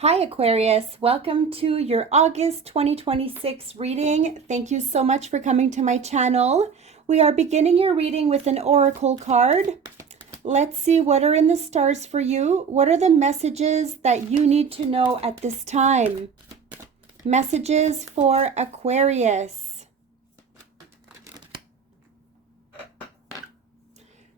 Hi Aquarius, welcome to your August 2026 reading. Thank you so much for coming to my channel. We are beginning your reading with an oracle card. Let's see what are in the stars for you. What are the messages that you need to know at this time? Messages for Aquarius.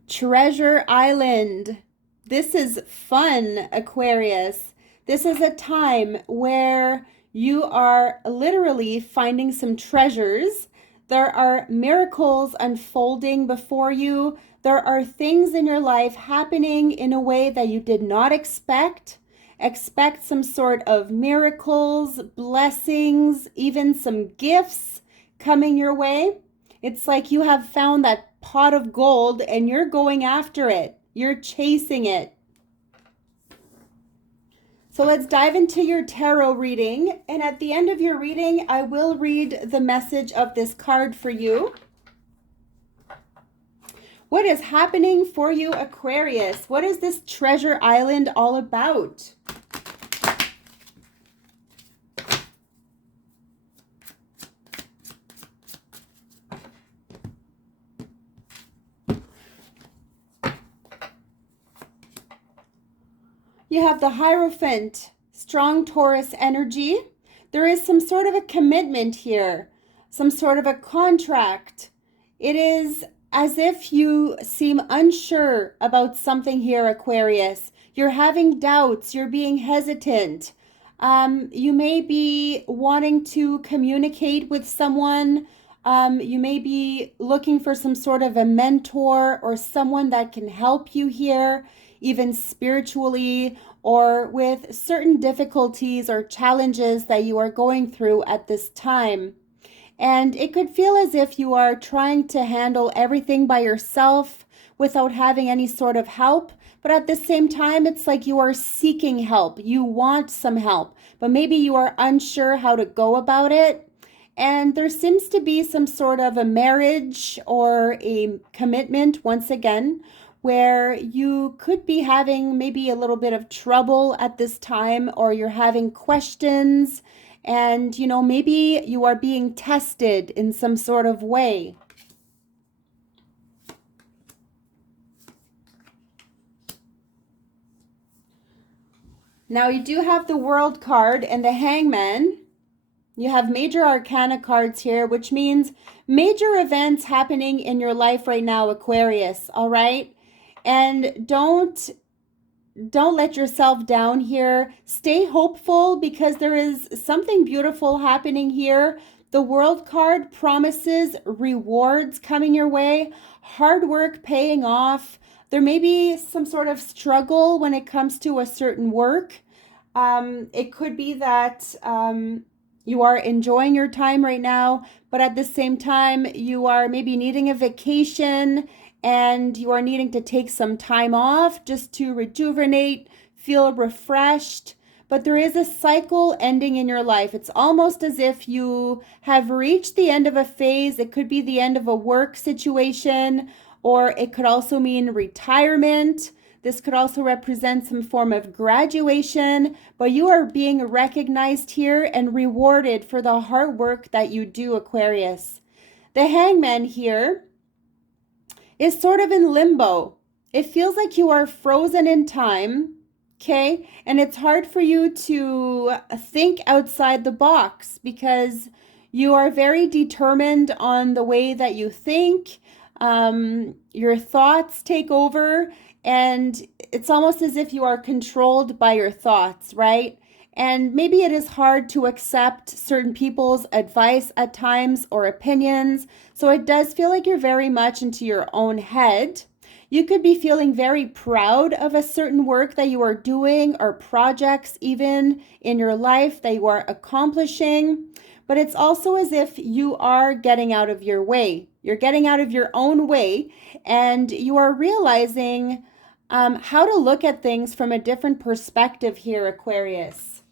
Treasure Island. This is fun, Aquarius. This is a time where you are literally finding some treasures. There are miracles unfolding before you. There are things in your life happening in a way that you did not expect. Expect some sort of miracles, blessings, even some gifts coming your way. It's like you have found that pot of gold and you're going after it. You're chasing it. So let's dive into your tarot reading. And at the end of your reading, I will read the message of this card for you. What is happening for you, Aquarius? What is this treasure island all about? You have the Hierophant, strong Taurus energy. There is some sort of a commitment here, some sort of a contract. It is as if you seem unsure about something here, Aquarius. You're having doubts, you're being hesitant. You may be wanting to communicate with someone. You may be looking for some sort of a mentor or someone that can help you here, even spiritually, or with certain difficulties or challenges that you are going through at this time. And it could feel as if you are trying to handle everything by yourself without having any sort of help. But at the same time, it's like you are seeking help. You want some help, but maybe you are unsure how to go about it. And there seems to be some sort of a marriage or a commitment, once again, where you could be having maybe a little bit of trouble at this time, or you're having questions, and maybe you are being tested in some sort of way. Now you do have the World card and the Hangman. You have major arcana cards here, which means major events happening in your life right now, Aquarius, all right? And don't let yourself down here. Stay hopeful because there is something beautiful happening here. The World card promises rewards coming your way, hard work paying off. There may be some sort of struggle when it comes to a certain work. It could be that you are enjoying your time right now, but at the same time, you are maybe needing a vacation and you are needing to take some time off just to rejuvenate, feel refreshed. But there is a cycle ending in your life. It's almost as if you have reached the end of a phase. It could be the end of a work situation, or it could also mean retirement. This could also represent some form of graduation, but you are being recognized here and rewarded for the hard work that you do, Aquarius. The Hangman here is sort of in limbo. It feels like you are frozen in time, okay? And it's hard for you to think outside the box because you are very determined on the way that you think. Your thoughts take over, and it's almost as if you are controlled by your thoughts, right? And maybe it is hard to accept certain people's advice at times or opinions. So it does feel like you're very much into your own head. You could be feeling very proud of a certain work that you are doing, or projects even in your life that you are accomplishing. But it's also as if you are getting out of your way. You're getting out of your own way, and you are realizing how to look at things from a different perspective here, Aquarius,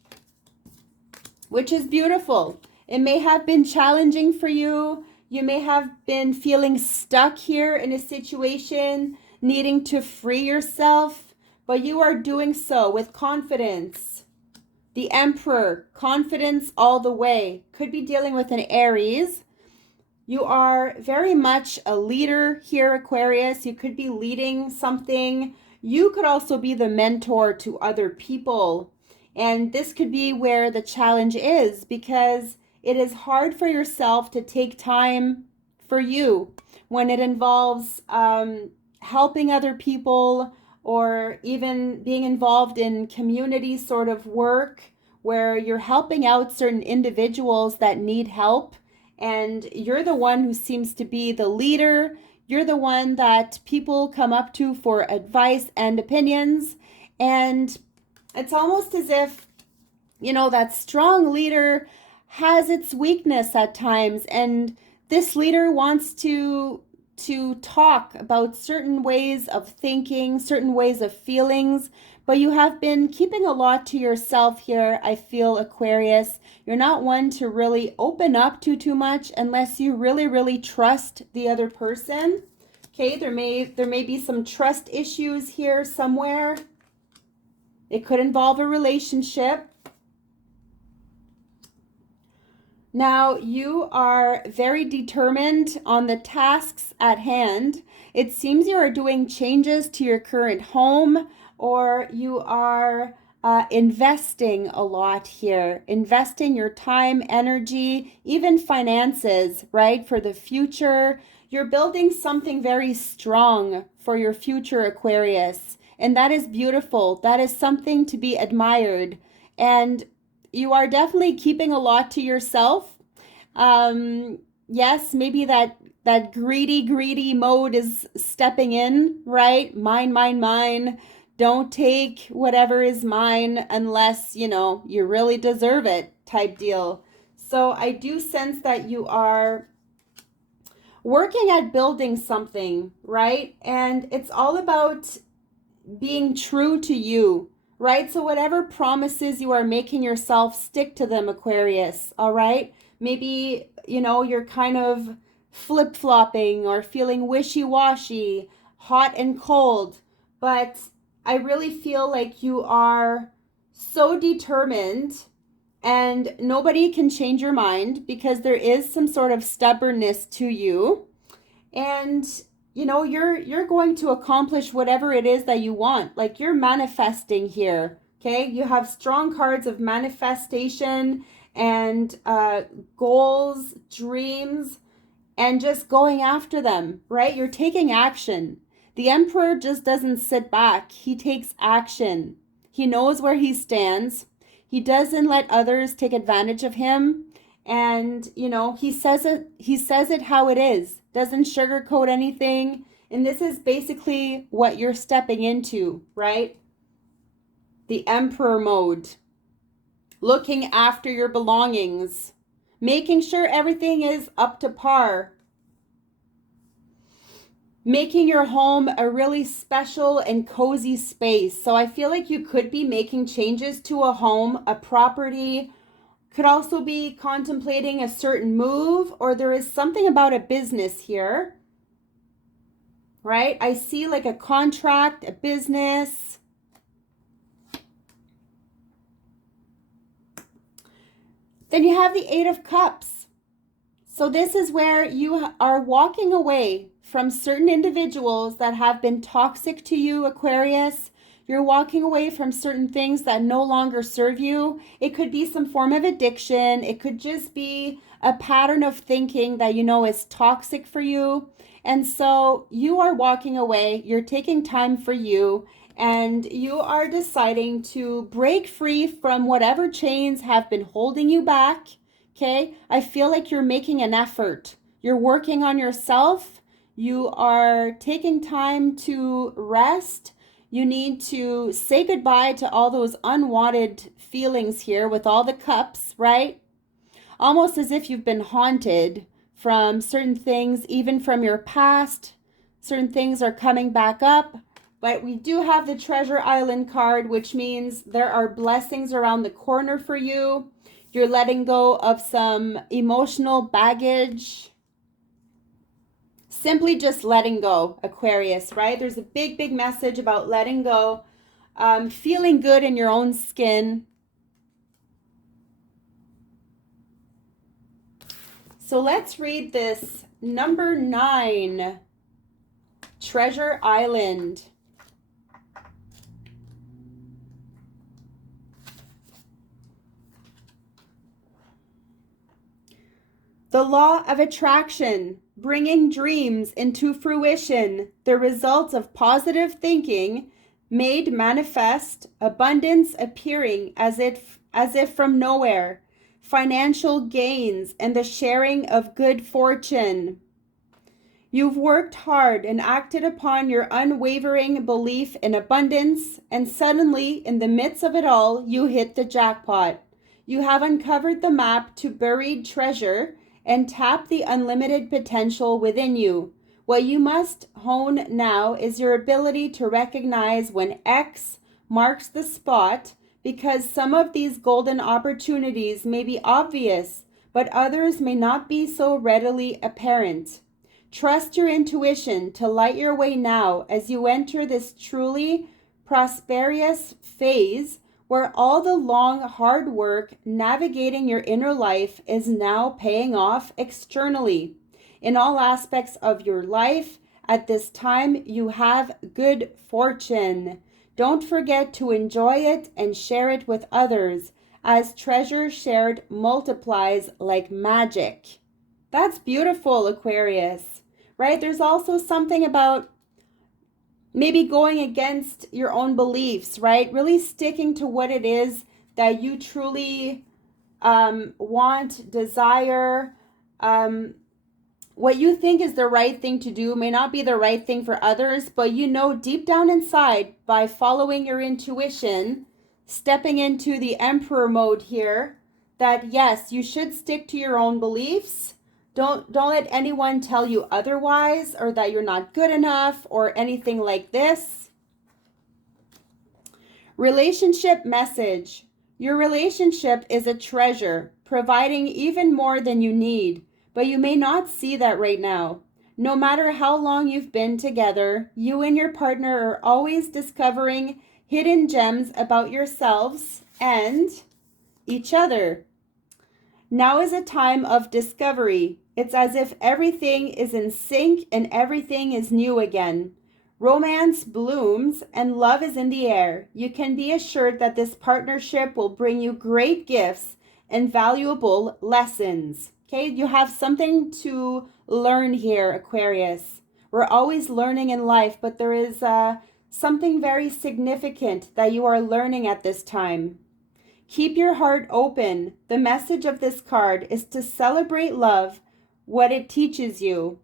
which is beautiful. It may have been challenging for you. You may have been feeling stuck here in a situation, needing to free yourself, but you are doing so with confidence. The Emperor, confidence all the way. Could be dealing with an Aries. You are very much a leader here, Aquarius. You could be leading something. You could also be the mentor to other people. And this could be where the challenge is, because it is hard for yourself to take time for you when it involves helping other people, or even being involved in community sort of work where you're helping out certain individuals that need help, and you're the one who seems to be the leader. You're the one that people come up to for advice and opinions. And it's almost as if, that strong leader has its weakness at times. And this leader wants to talk about certain ways of thinking, certain ways of feelings, but you have been keeping a lot to yourself here, I feel, Aquarius. You're not one to really open up to too much unless you really, really trust the other person. Okay, there may be some trust issues here somewhere. It could involve a relationship. Now, you are very determined on the tasks at hand. It seems you are doing changes to your current home, or you are investing a lot here, investing your time, energy, even finances, right, for the future. You're building something very strong for your future, Aquarius, and that is beautiful. That is something to be admired. And you are definitely keeping a lot to yourself. Yes, maybe that greedy mode is stepping in, right? Mine. Don't take whatever is mine unless, you really deserve it type deal. So I do sense that you are working at building something, right? And it's all about being true to you, right? So whatever promises you are making yourself, stick to them, Aquarius, all right? Maybe, you're kind of flip-flopping or feeling wishy-washy, hot and cold, but I really feel like you are so determined, and nobody can change your mind because there is some sort of stubbornness to you. And you're going to accomplish whatever it is that you want. Like, you're manifesting here. Okay, you have strong cards of manifestation and goals, dreams, and just going after them, right? You're taking action. The Emperor just doesn't sit back. He takes action. He knows where he stands. He doesn't let others take advantage of him. And, he says it how it is. Doesn't sugarcoat anything. And this is basically what you're stepping into, right? The Emperor mode. Looking after your belongings. Making sure everything is up to par. Making your home a really special and cozy space. So I feel like you could be making changes to a home, a property. Could also be contemplating a certain move, or there is something about a business here, right? I see like a contract, a business. Then you have the Eight of Cups. So this is where you are walking away from certain individuals that have been toxic to you, Aquarius. You're walking away from certain things that no longer serve you. It could be some form of addiction. It could just be a pattern of thinking that is toxic for you. And so you are walking away. You're taking time for you. And you are deciding to break free from whatever chains have been holding you back. Okay? I feel like you're making an effort. You're working on yourself. You are taking time to rest. You need to say goodbye to all those unwanted feelings here with all the cups, right? Almost as if you've been haunted from certain things, even from your past. Certain things are coming back up. But we do have the Treasure Island card, which means there are blessings around the corner for you. You're letting go of some emotional baggage. Simply just letting go, Aquarius, right? There's a big message about letting go, feeling good in your own skin. So let's read this number 9, Treasure Island. The law of attraction, bringing dreams into fruition, the result of positive thinking, made manifest, abundance appearing as if from nowhere, financial gains and the sharing of good fortune. You've worked hard and acted upon your unwavering belief in abundance, and suddenly, in the midst of it all, you hit the jackpot. You have uncovered the map to buried treasure and tap the unlimited potential within you. What you must hone now is your ability to recognize when X marks the spot, because some of these golden opportunities may be obvious, but others may not be so readily apparent. Trust your intuition to light your way now as you enter this truly prosperous phase where all the long, hard work navigating your inner life is now paying off externally. In all aspects of your life, at this time, you have good fortune. Don't forget to enjoy it and share it with others, as treasure shared multiplies like magic. That's beautiful, Aquarius, right? There's also something about maybe going against your own beliefs, right? Really sticking to what it is that you truly want, desire. What you think is the right thing to do may not be the right thing for others, but you know deep down inside, by following your intuition, stepping into the emperor mode here, that yes, you should stick to your own beliefs. Don't let anyone tell you otherwise, or that you're not good enough or anything like this. Relationship message. Your relationship is a treasure, providing even more than you need, but you may not see that right now. No matter how long you've been together, you and your partner are always discovering hidden gems about yourselves and each other. Now is a time of discovery. It's as if everything is in sync and everything is new again. Romance blooms and love is in the air. You can be assured that this partnership will bring you great gifts and valuable lessons. Okay, you have something to learn here, Aquarius. We're always learning in life, but there is something very significant that you are learning at this time. Keep your heart open. The message of this card is to celebrate love, what it teaches you.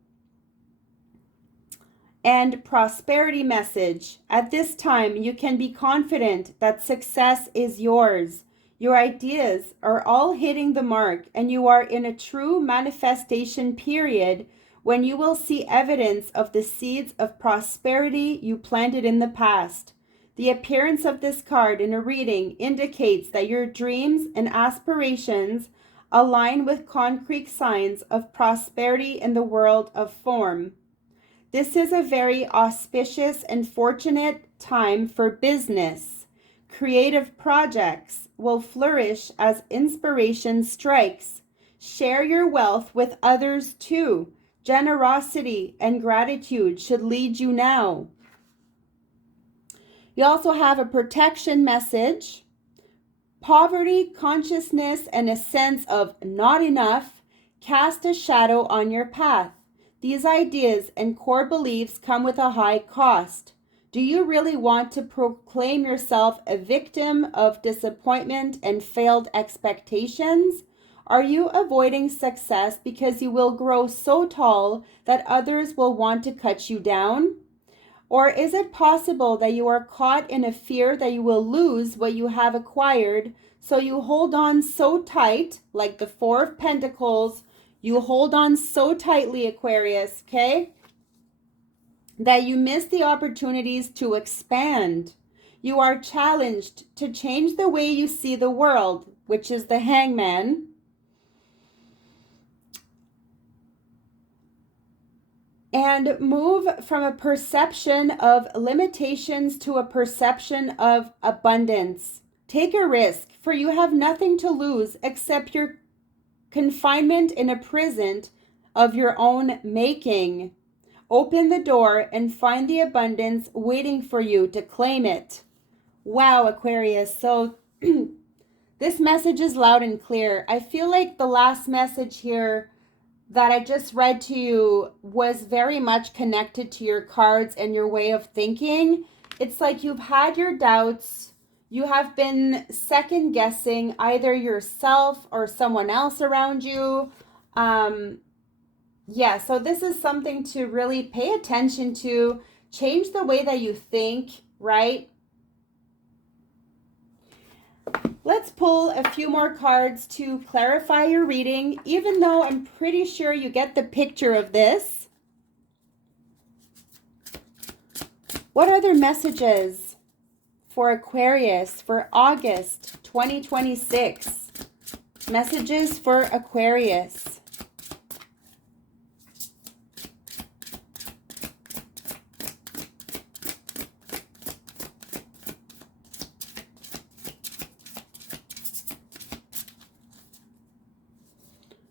And prosperity message. At this time, you can be confident that success is yours. Your ideas are all hitting the mark, and you are in a true manifestation period when you will see evidence of the seeds of prosperity you planted in the past. The appearance of this card in a reading indicates that your dreams and aspirations align with concrete signs of prosperity in the world of form. This is a very auspicious and fortunate time for business. Creative projects will flourish as inspiration strikes. Share your wealth with others too. Generosity and gratitude should lead you now. You also have a protection message. Poverty, consciousness, and a sense of not enough cast a shadow on your path. These ideas and core beliefs come with a high cost. Do you really want to proclaim yourself a victim of disappointment and failed expectations? Are you avoiding success because you will grow so tall that others will want to cut you down? Or is it possible that you are caught in a fear that you will lose what you have acquired, so you hold on so tight, like the Four of Pentacles, you hold on so tightly, Aquarius, okay, that you miss the opportunities to expand. You are challenged to change the way you see the world, which is the Hangman. And move from a perception of limitations to a perception of abundance. Take a risk, for you have nothing to lose except your confinement in a prison of your own making. Open the door and find the abundance waiting for you to claim it. Wow, Aquarius. So this message is loud and clear. I feel like the last message here that I just read to you was very much connected to your cards and your way of thinking. It's like you've had your doubts. You have been second guessing either yourself or someone else around you. Yeah, so this is something to really pay attention to. Change the way that you think, right? Let's pull a few more cards to clarify your reading, even though I'm pretty sure you get the picture of this. What other messages for Aquarius for August 2026? Messages for Aquarius.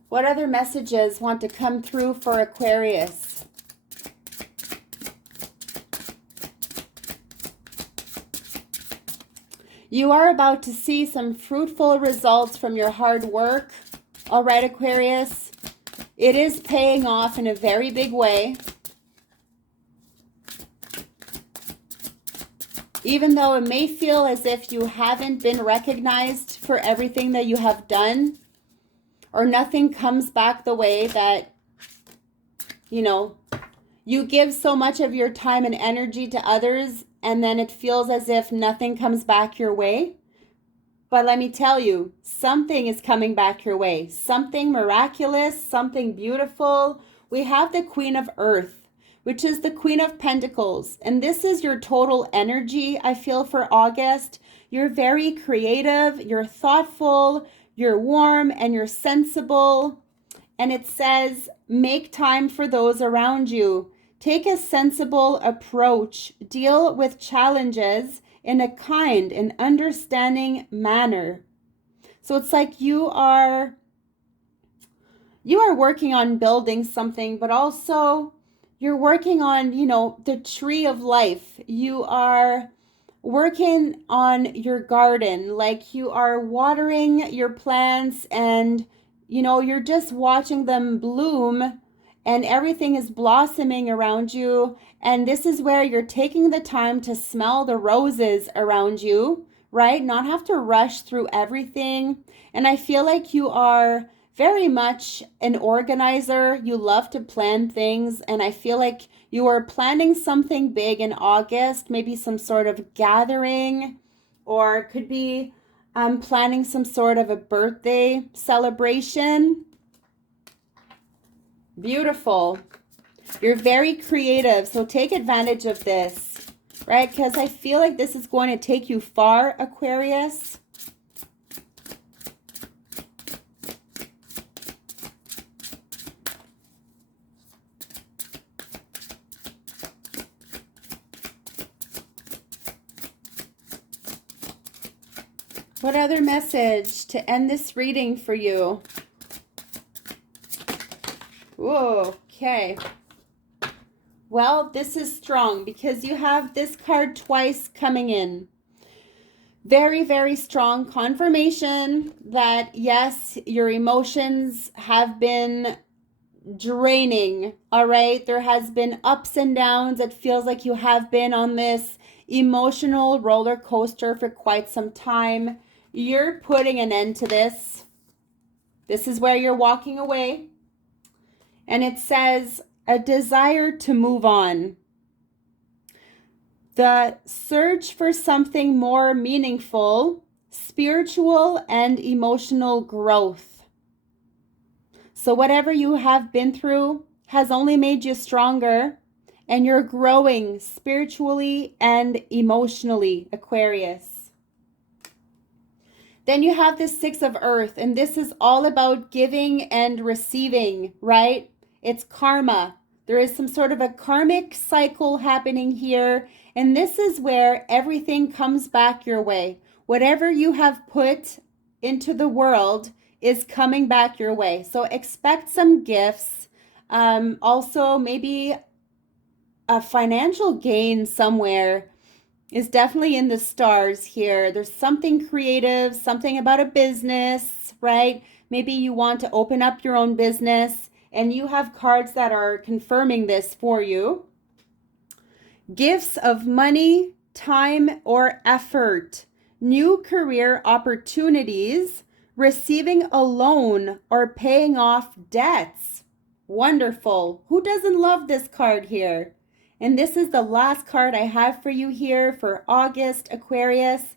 What other messages want to come through for Aquarius? You are about to see some fruitful results from your hard work. All right, Aquarius. It is paying off in a very big way. Even though it may feel as if you haven't been recognized for everything that you have done, or nothing comes back the way that, you give so much of your time and energy to others, and then it feels as if nothing comes back your way. But let me tell you, something is coming back your way. Something miraculous, something beautiful. We have the Queen of Earth, which is the Queen of Pentacles. And this is your total energy, I feel, for August. You're very creative, you're thoughtful, you're warm, and you're sensible. And it says, make time for those around you. Take a sensible approach. Deal with challenges in a kind and understanding manner. So it's like you are working on building something, but also you're working on, the tree of life. You are working on your garden, like you are watering your plants, and you're just watching them bloom, and everything is blossoming around you. And this is where you're taking the time to smell the roses around you, right? Not have to rush through everything. And I feel like you are very much an organizer. You love to plan things, and I feel like you are planning something big in August, maybe some sort of gathering, or it could be planning some sort of a birthday celebration. Beautiful. You're very creative, so take advantage of this, right? Because I feel like this is going to take you far, Aquarius. What other message to end this reading for you? Whoa, okay. Well, this is strong because you have this card twice coming in. Very, very strong confirmation that, yes, your emotions have been draining, all right? There has been ups and downs. It feels like you have been on this emotional roller coaster for quite some time. You're putting an end to this. This is where you're walking away. And it says, a desire to move on. The search for something more meaningful, spiritual, and emotional growth. So whatever you have been through has only made you stronger, and you're growing spiritually and emotionally, Aquarius. Then you have the Six of Earth, and this is all about giving and receiving, right? It's karma. There is some sort of a karmic cycle happening here, and this is where everything comes back your way. Whatever you have put into the world is coming back your way. So expect some gifts. Also, maybe a financial gain somewhere is definitely in the stars here. There's something creative, something about a business, right? Maybe you want to open up your own business and you have cards that are confirming this for you. Gifts of money, time, or effort, new career opportunities, receiving a loan, or paying off debts. Wonderful. Who doesn't love this card here? And this is the last card I have for you here for August, Aquarius.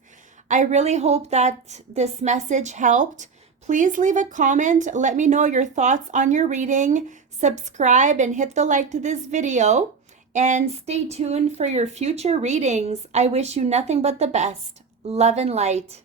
I really hope that this message helped. Please leave a comment. Let me know your thoughts on your reading. Subscribe and hit the like to this video. And stay tuned for your future readings. I wish you nothing but the best. Love and light.